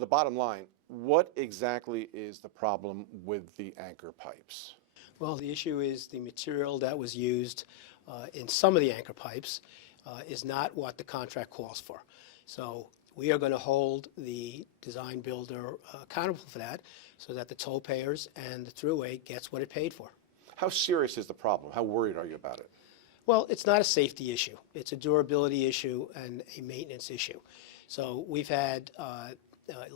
The bottom line, what exactly is the problem with the anchor pipes? Well, the issue is the material that was used in some of the anchor pipes is not what the contract calls for. So we are going to hold the design builder accountable for that so that the toll payers and the Thruway gets what it paid for. How serious is the problem? How worried are you about it? Well, it's not a safety issue. It's a durability issue and a maintenance issue. So we've had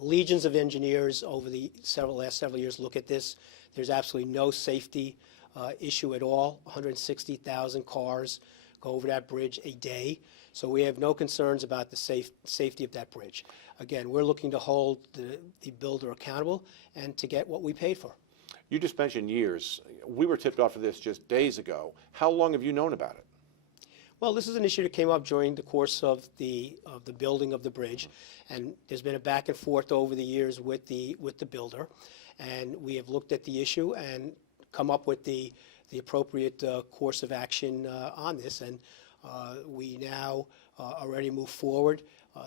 legions of engineers over the last several years look at this. There's absolutely no safety issue at all. 160,000 cars go over that bridge a day. So we have no concerns about the safety of that bridge. Again, we're looking to hold the builder accountable and to get what we paid for. You just mentioned years. We were tipped off of this just days ago. How long have you known about it? Well, this is an issue that came up during the course of the building of the bridge, and there's been a back and forth over the years with the builder, and we have looked at the issue and come up with the appropriate course of action on this, and we now are ready to move forward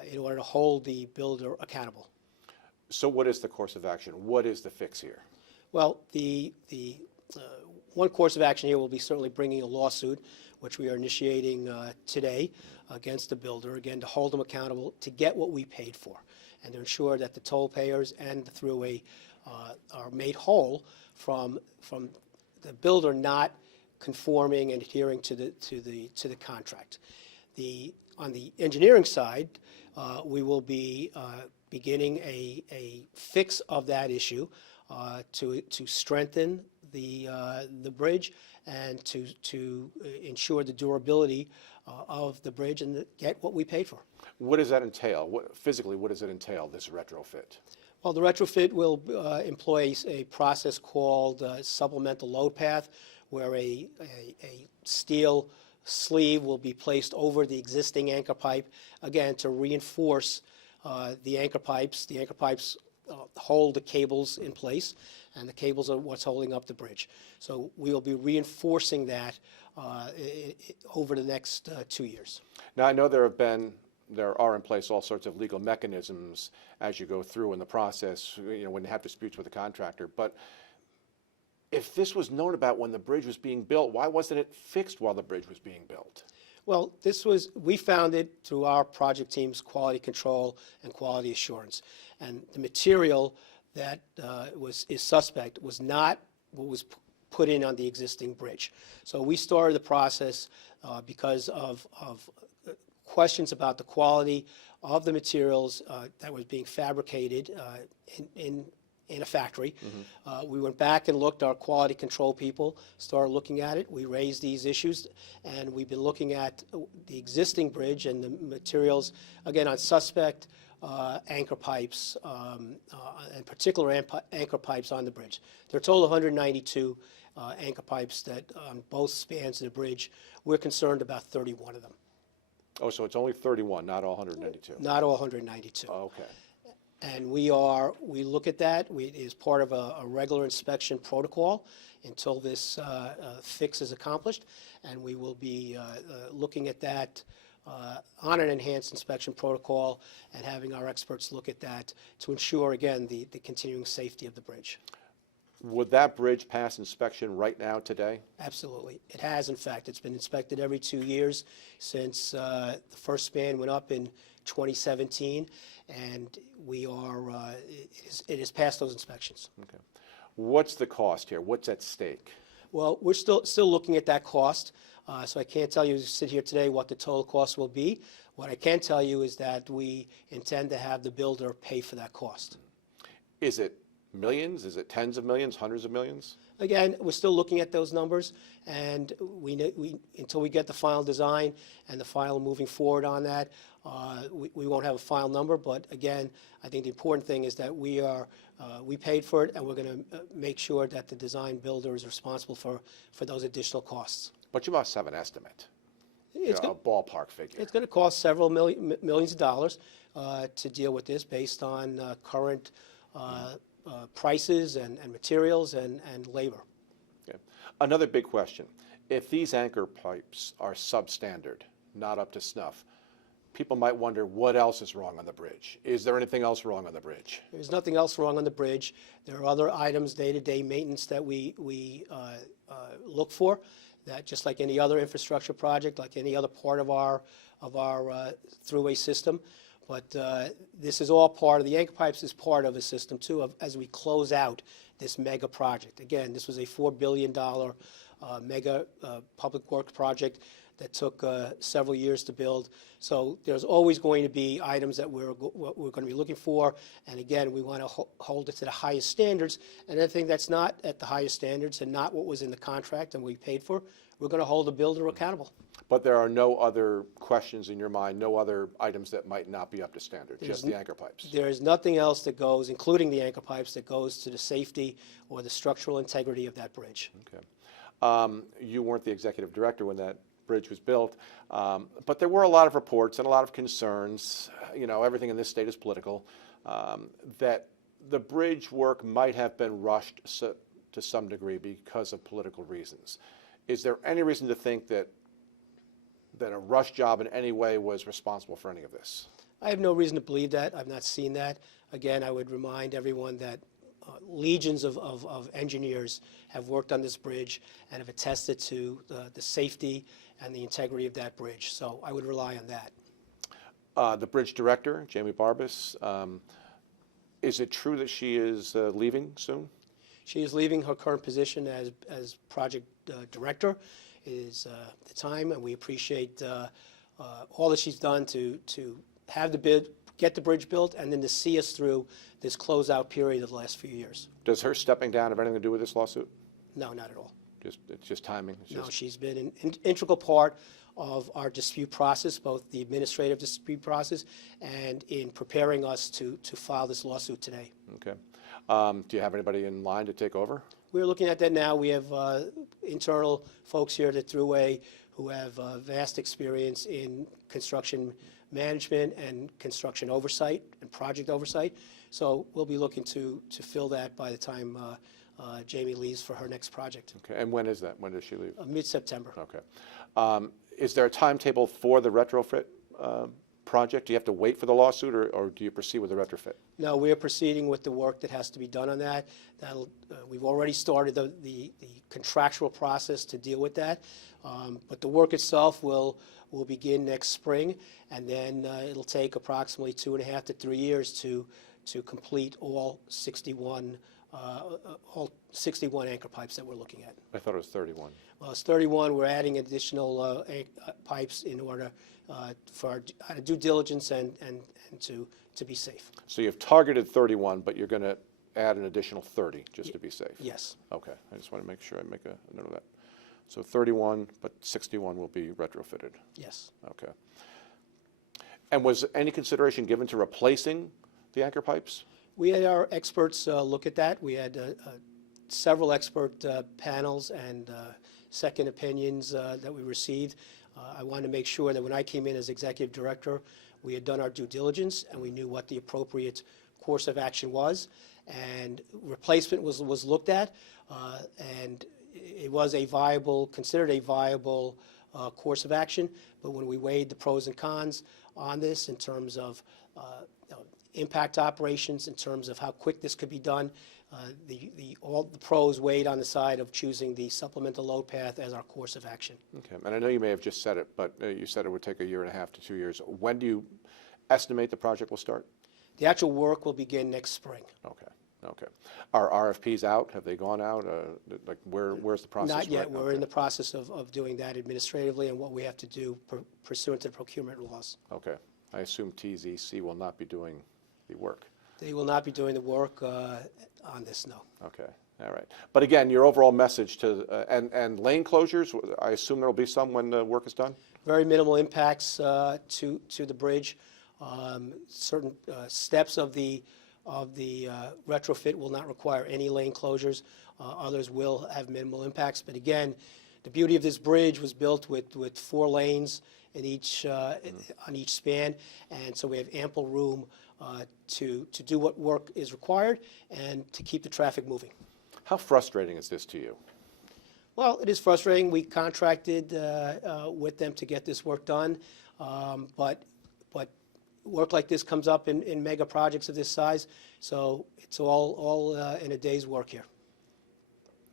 in order to hold the builder accountable. So what is the course of action? What is the fix here? Well, the one course of action here will be certainly bringing a lawsuit, which we are initiating today against the builder, again, to hold them accountable to get what we paid for and to ensure that the toll payers and the Thruway are made whole from the builder not conforming and adhering to the contract. On the engineering side, we will be beginning a fix of that issue to strengthen the bridge and to ensure the durability of the bridge and get what we paid for. What does that entail? Physically, what does it entail, this retrofit? Well, the retrofit will employ a process called supplemental load path, where a steel sleeve will be placed over the existing anchor pipe, again, to reinforce the anchor pipes. The anchor pipes hold the cables in place, and the cables are what's holding up the bridge. So we will be reinforcing that over the next 2 years. Now, I know there are in place all sorts of legal mechanisms as you go through in the process, when you have disputes with the contractor. But if this was known about when the bridge was being built, why wasn't it fixed while the bridge was being built? Well, we found it through our project team's quality control and quality assurance. And the material that is suspect was not what was put in on the existing bridge. So we started the process because of questions about the quality of the materials that was being fabricated in a factory. Mm-hmm. We went back and looked, our quality control people started looking at it. We raised these issues, and we've been looking at the existing bridge and the materials, again, on suspect anchor pipes, and particular anchor pipes on the bridge. There are a total of 192 anchor pipes that on both spans of the bridge. We're concerned about 31 of them. Oh, so it's only 31, not all 192? Not all 192. Oh, okay. And we look at that. It is part of a regular inspection protocol until this fix is accomplished, and we will be looking at that on an enhanced inspection protocol and having our experts look at that to ensure, again, the continuing safety of the bridge. Would that bridge pass inspection right now today? Absolutely. It has, in fact. It's been inspected every 2 years since the first span went up in 2017, and it has passed those inspections. Okay. What's the cost here? What's at stake? Well, we're still looking at that cost, so I can't tell you, sit here today, what the total cost will be. What I can tell you is that we intend to have the builder pay for that cost. Is it millions? Is it tens of millions, hundreds of millions? Again, we're still looking at those numbers, and until we get the final design and the final moving forward on that, we won't have a final number. But again, I think the important thing is that we paid for it, and we're going to make sure that the design builder is responsible for those additional costs. But you must have an estimate, a ballpark figure. It's going to cost several millions of dollars to deal with this based on current prices and materials and labor. Okay. Another big question. If these anchor pipes are substandard, not up to snuff, people might wonder what else is wrong on the bridge. Is there anything else wrong on the bridge? There's nothing else wrong on the bridge. There are other items, day-to-day maintenance that we look for, that just like any other infrastructure project, like any other part of our thruway system. But this is all part of, the anchor pipes is part of a system too, as we close out this mega project. Again, this was a $4 billion mega public works project that took several years to build. So there's always going to be items that we're going to be looking for. And again, we want to hold it to the highest standards. And anything that's not at the highest standards and not what was in the contract and we paid for, we're going to hold the builder accountable. But there are no other questions in your mind, no other items that might not be up to standard, just the anchor pipes? There is nothing else that goes, including the anchor pipes, that goes to the safety or the structural integrity of that bridge. Okay. You weren't the executive director when that bridge was built, but there were a lot of reports and a lot of concerns, you know, everything in this state is political, that the bridge work might have been rushed to some degree because of political reasons. Is there any reason to think that a rush job in any way was responsible for any of this? I have no reason to believe that. I've not seen that. Again, I would remind everyone that legions of engineers have worked on this bridge and have attested to the safety and the integrity of that bridge. So I would rely on that. The bridge director, Jamie Barbas, is it true that she is leaving soon? She is leaving her current position as project director. It is the time, and we appreciate all that she's done to have the bid, get the bridge built, and then to see us through this closeout period of the last few years. Does her stepping down have anything to do with this lawsuit? No, not at all. It's just timing? No, she's been an integral part of our dispute process, both the administrative dispute process and in preparing us to file this lawsuit today. Okay. Do you have anybody in line to take over? We're looking at that now. We have internal folks here at Thruway who have vast experience in construction management and construction oversight and project oversight. So we'll be looking to fill that by the time Jamie leaves for her next project. Okay. And when is that? When does she leave? Mid-September. Okay. Is there a timetable for the retrofit project? Do you have to wait for the lawsuit, or do you proceed with the retrofit? No, we're proceeding with the work that has to be done on that. We've already started the contractual process to deal with that, but the work itself will begin next spring, and then it'll take approximately 2.5 to 3 years to complete all 61 anchor pipes that we're looking at. I thought it was 31. Well, it's 31. We're adding additional pipes in order for our due diligence and to be safe. So you've targeted 31, but you're going to add an additional 30 just to be safe? Yes. Okay. I just want to make sure I make a note of that. So 31, but 61 will be retrofitted? Yes. Okay. And was any consideration given to replacing the anchor pipes? We had our experts look at that. We had several expert panels and second opinions that we received. I wanted to make sure that when I came in as executive director, we had done our due diligence and we knew what the appropriate course of action was. And replacement was looked at, and it was considered a viable course of action. But when we weighed the pros and cons on this in terms of impact operations, in terms of how quick this could be done, all the pros weighed on the side of choosing the supplemental load path as our course of action. Okay. And I know you may have just said it, but you said it would take 1.5 to 2 years. When do you estimate the project will start? The actual work will begin next spring. Okay. Okay. Are RFPs out? Have they gone out? Like where's the process? Not yet. Right? We're in the process of doing that administratively and what we have to do pursuant to the procurement laws. Okay. I assume TZC will not be doing the work. They will not be doing the work on this, no. Okay. All right. But again, your overall message to, and lane closures, I assume there will be some when the work is done? Very minimal impacts to the bridge. Certain steps of the retrofit will not require any lane closures. Others will have minimal impacts. But again, the beauty of this bridge was built with 4 lanes in on each span, and so we have ample room to do what work is required and to keep the traffic moving. How frustrating is this to you? Well, it is frustrating. We contracted with them to get this work done, but but work like this comes up in mega projects of this size, so it's all in a day's work here.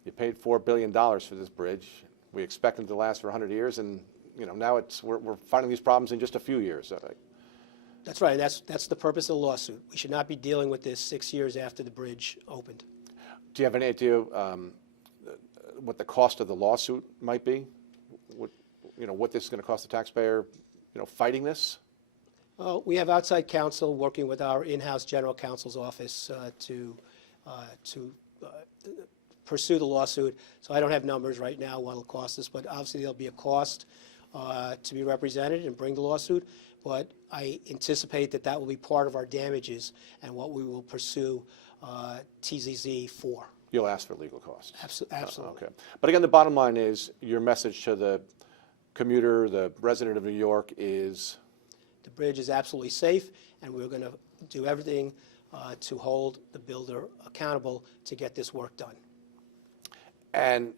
You paid $4 billion for this bridge. We expect it to last for 100 years, and now we're finding these problems in just a few years. That's right. That's the purpose of the lawsuit. We should not be dealing with this 6 years after the bridge opened. Do you have any idea what the cost of the lawsuit might be? What this is going to cost the taxpayer, fighting this? We have outside counsel working with our in-house general counsel's office to pursue the lawsuit. So I don't have numbers right now what it'll cost us, but obviously there'll be a cost to be represented and bring the lawsuit. But I anticipate that will be part of our damages and what we will pursue TZZ for. You'll ask for legal costs. Absolutely. Okay. But again, the bottom line is your message to the commuter, the resident of New York is? The bridge is absolutely safe, and we're going to do everything to hold the builder accountable to get this work done. And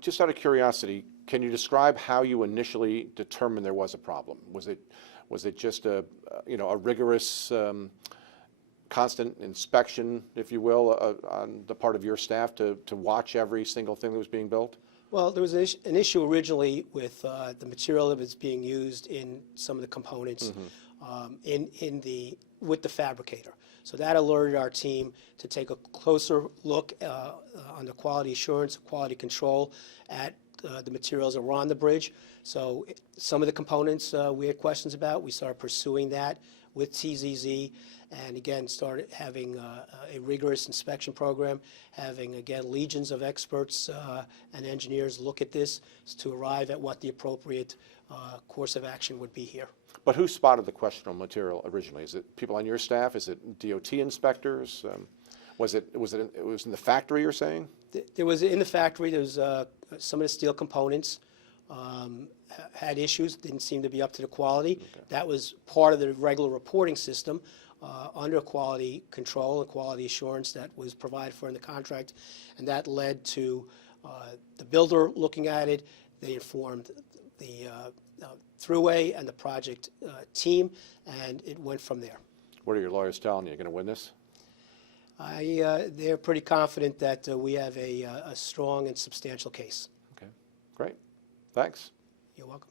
just out of curiosity, can you describe how you initially determined there was a problem? Was it just a rigorous, constant inspection, if you will, on the part of your staff to watch every single thing that was being built? Well, there was an issue originally with the material that was being used in some of the components with the fabricator. So that alerted our team to take a closer look on the quality assurance, quality control at the materials that were on the bridge. So some of the components we had questions about. We started pursuing that with TZZ, and again started having a rigorous inspection program, having again legions of experts and engineers look at this to arrive at what the appropriate course of action would be here. But who spotted the questionable material originally? Is it people on your staff? Is it DOT inspectors? Was it in the factory, you're saying? There was in the factory. There was some of the steel components had issues, didn't seem to be up to the quality. Okay. That was part of the regular reporting system under quality control and quality assurance that was provided for in the contract, and that led to the builder looking at it. They informed the Thruway and the project team, and it went from there. What are your lawyers telling you? You're going to win this? They're pretty confident that we have a strong and substantial case. Okay, great. Thanks. You're welcome.